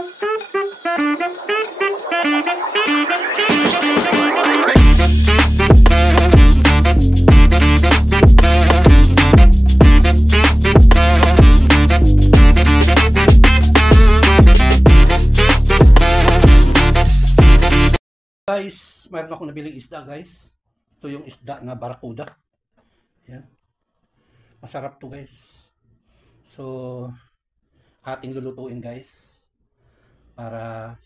Guys, mayroon akong nabiling isda guys. Ito yung isda na barakuda. Yan. Masarap to guys. So, ating lulutuin guys. Para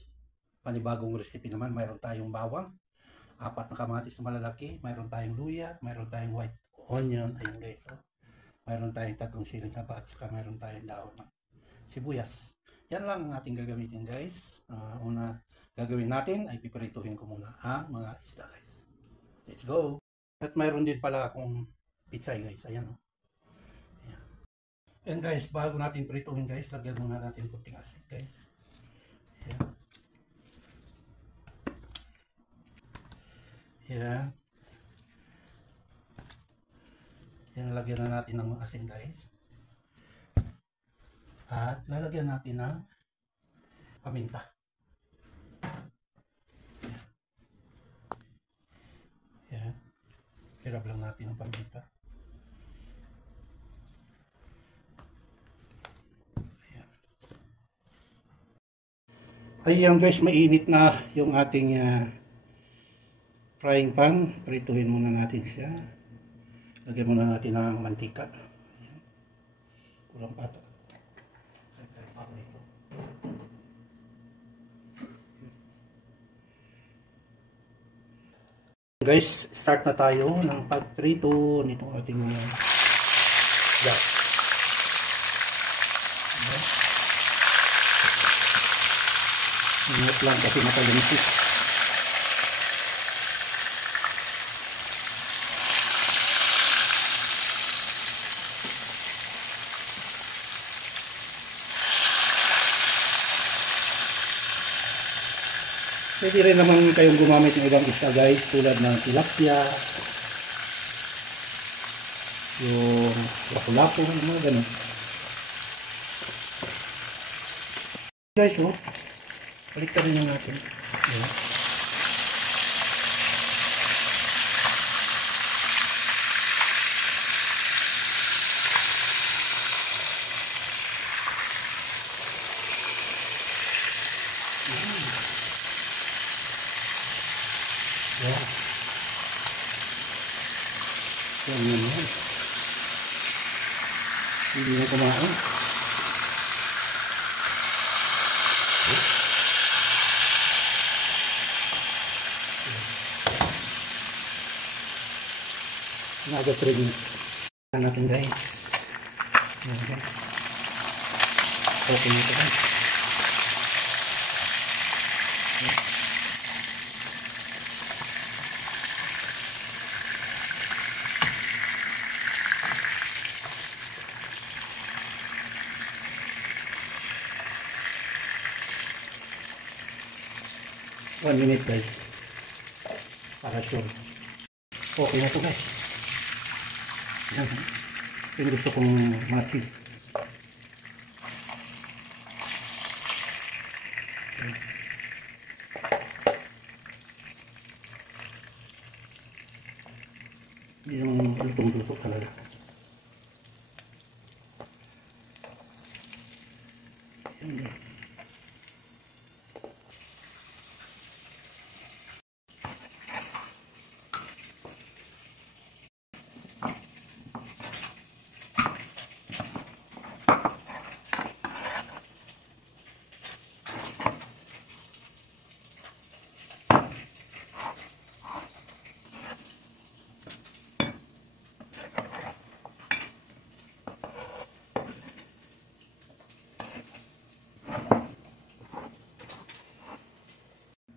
panibagong recipe naman. Mayroon tayong bawang. 4 na kamatis na malalaki. Mayroon tayong luya. Mayroon tayong white onion. Ayun guys. Oh. Mayroon tayong 3 siling haba. At saka mayroon tayong daon ng sibuyas. Yan lang ang ating gagamitin guys. Una gagawin natin ay pipirituhin ko muna ang mga isda guys. Let's go! At mayroon din pala akong pizza guys. Ayan o. Ayan. And guys, bago natin pirituhin guys, lagyan muna natin kunting asin guys. Ayan. Ayan. Ayan, lagyan na natin ng asin guys. At lalagyan natin ng paminta. Ayan. Hirap lang natin ng paminta. Ayan. Ayan guys, mainit na yung ating frying pan. Prituhin muna natin siya. Lagyan muna natin ng mantika. Ayan. Kulang pa ito. Guys, start na tayo ng pagprito nitong ating gas. Ingat lang kasi matalimsik. Pwede rin naman kayong gumamit ng ibang isda guys, tulad ng tilapia, yung lapu-lapu, mga ganun. Guys, oh, balik ka rin yung natin. Ayan. Wow. Yan naman. Hindi na kumain. Naga-training natin guys. Yan guys. Okay na ito guys. 1 minute guys, para sure. Okay na ito guys. Yan, yung gusto kong mati. Hindi naman lutong-luto talaga. Yan.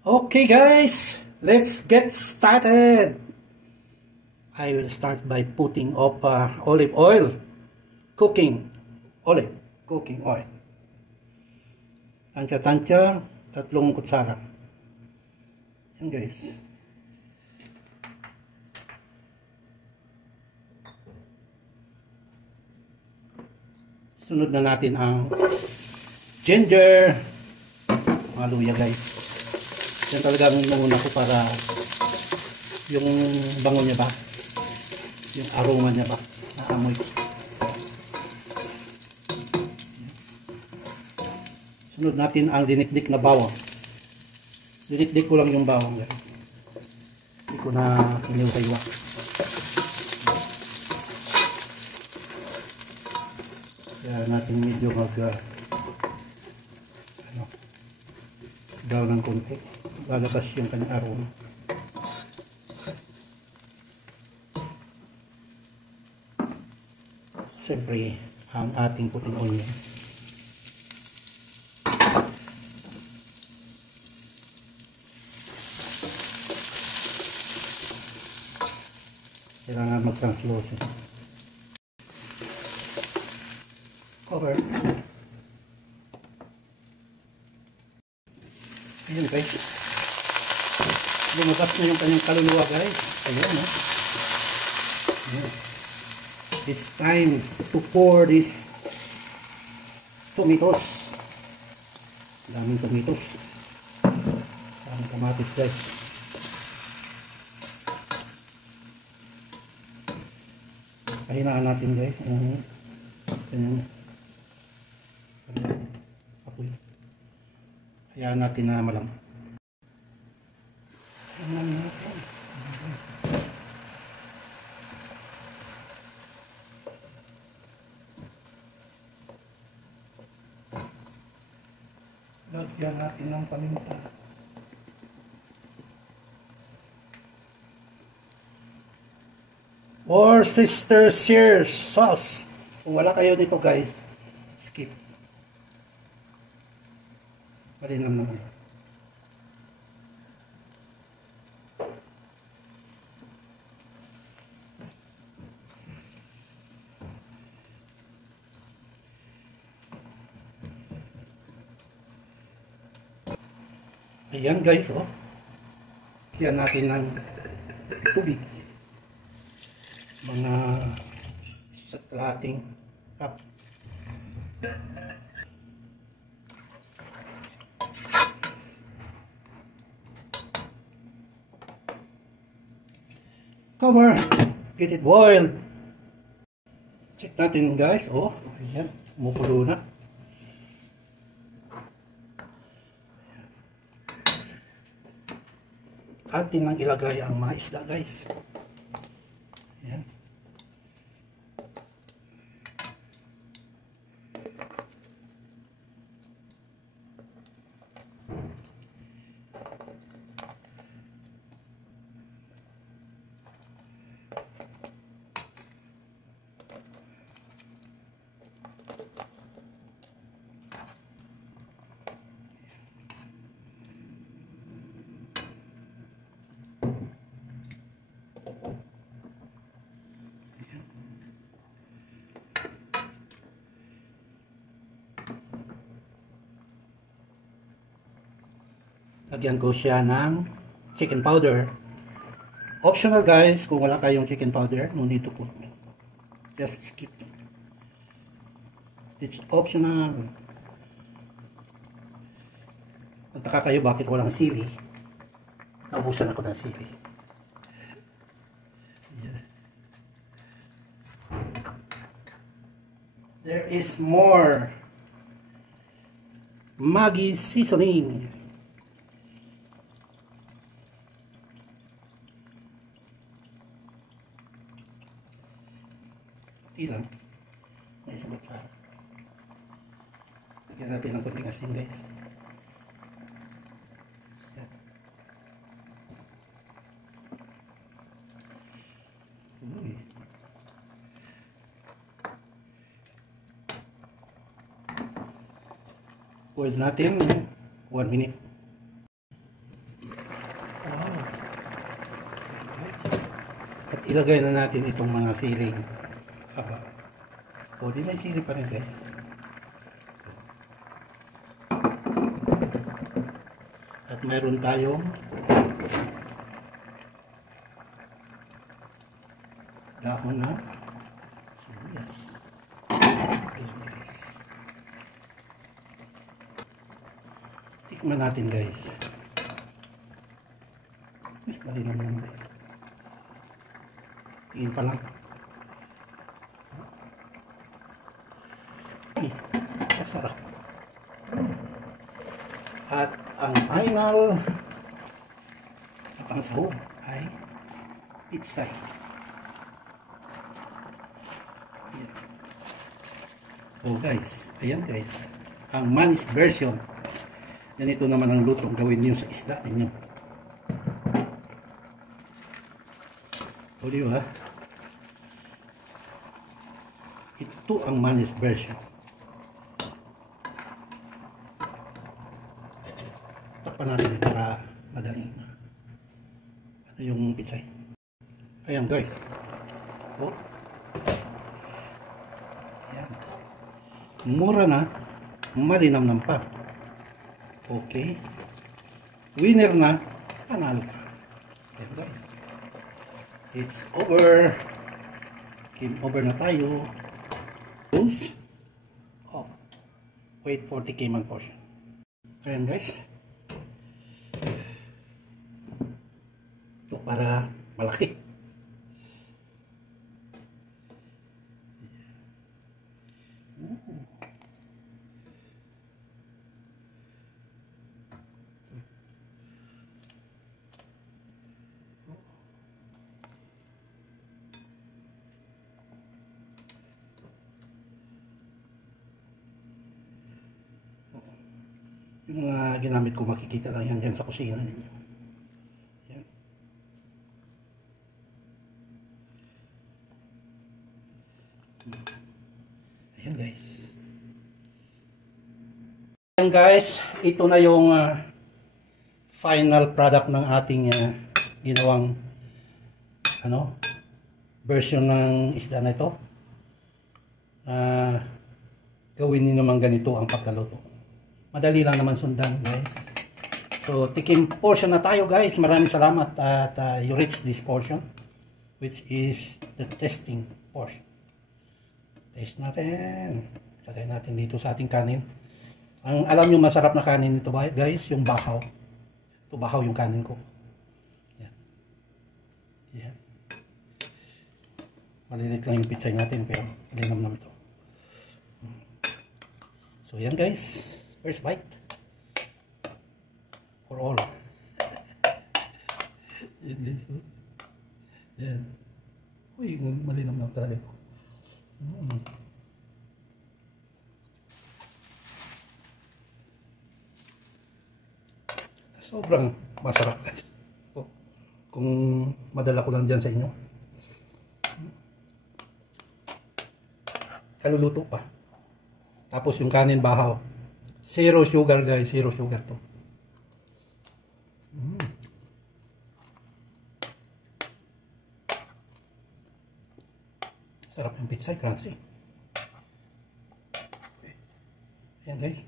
Okay guys, let's get started. I will start by putting up olive oil, cooking oil. Tansya-tansya, 3 kutsara. Yan guys. Sunod na natin ang ginger. mga luya guys. Yan talaga ang muna ko para yung bango niya ba, yung aroma niya ba, naamoy. Sunod natin ang dinikdik na bawang. Dinikdik ko lang yung bawang guys. Hindi ko na hiniwa-hiwa. Kaya natin medyo daw ng konti. Lalabas yung kanyang aroma. Siyempre, ang ating puting onion. Kailangan mag-translucent. Cover. Ayan guys. Lumabas na yung kanyang kaluluwa guys. Ayan no. Ayan. It's time to pour this tomatoes. Daming tomatoes. Daming kamatis guys. Pahinaan natin guys ang kanyang apoy. Hayaan natin na malam. Lagyan natin ng paminta. Worcestershire sauce. Kung wala kayo nito guys, skip. Malinam naman. Ayan guys, oh. Kaya natin ng tubig. Mga sa kalahating cup. Cover. Get it boiled. Check natin guys, oh. Ayan, umukulo na. Atin nang ilagay ang mga isda guys. Ayan. Lagyan ko siya ng chicken powder. Optional guys, kung wala kayong chicken powder, no need to put. Just skip. It's optional. Magtaka kayo bakit walang sili. Naubusan ako ng sili. There is more Maggi seasoning. Ilang may sagot sa lagyan natin ng konting asin guys. Boil natin 1 minute. At ilagay na natin itong mga siling. O, di may sili pa rin guys. At meron tayong dahon na sibuyas. Ayan guys. Tikman natin guys. Malinaw naman guys. Tingin pa lang. Ay, masarap. At ang final pang sahog ay pizza. Ayan. So guys, ayan guys, ang manis version. Ganito naman ang lutong gawin niyo sa isda ninyo. O di ba? Ito ang manis version. Takpan natin para madaling ano yung pizza. Ayan guys. Oh. Ayan. Mura na, malinamnam pa. Okay. Winner na, panalo pa. Ayan guys. It's over. Game over na tayo. Off. Wait for the Cayman portion. Ayan guys. Ito para malaki. Yung mga ginamit ko makikita lang yan dyan sa kusina ninyo. Yan. Ayan guys. Ayan guys, ito na yung final product ng ating ginawang version ng isda na ito. Gawin niyo naman ganito ang pagkaluto. Madali lang naman sundan guys. So tikim portion na tayo guys. Maraming salamat at you reached this portion, which is the testing portion. Taste natin. Lagay natin dito sa ating kanin. Ang alam nyo masarap na kanin nito guys, yung bahaw. Ito bahaw yung kanin ko. Yan. Yan. Malilit lang yung pizza natin pero malinam ito. So yan guys. First bite for all. Yan guys. Yan. Uy, malinam na talaga ito. Sobrang masarap guys. Kung madala ko lang dyan sa inyo. Kaluluto pa. Tapos yung kanin bahaw. Zero sugar guys, zero sugar to. Sarap yung pizza, crunchy. Okay. Ayan guys.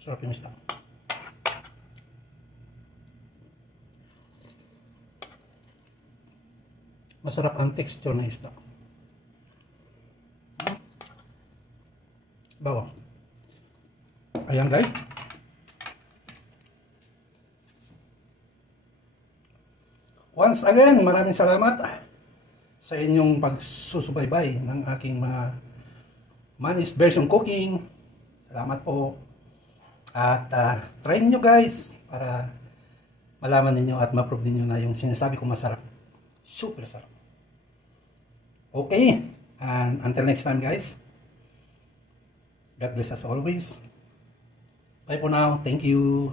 Sarap yung isda. Masarap ang texture ng isda. Bawang. Ayan guys. Once again, maraming salamat sa inyong pagsusubaybay ng aking mga manis version cooking. Salamat po. At try nyo guys para malaman ninyo at ma-prove ninyo na yung sinasabi ko masarap. Super sarap. Okay. And until next time guys. God bless us always. Bye for now. Thank you.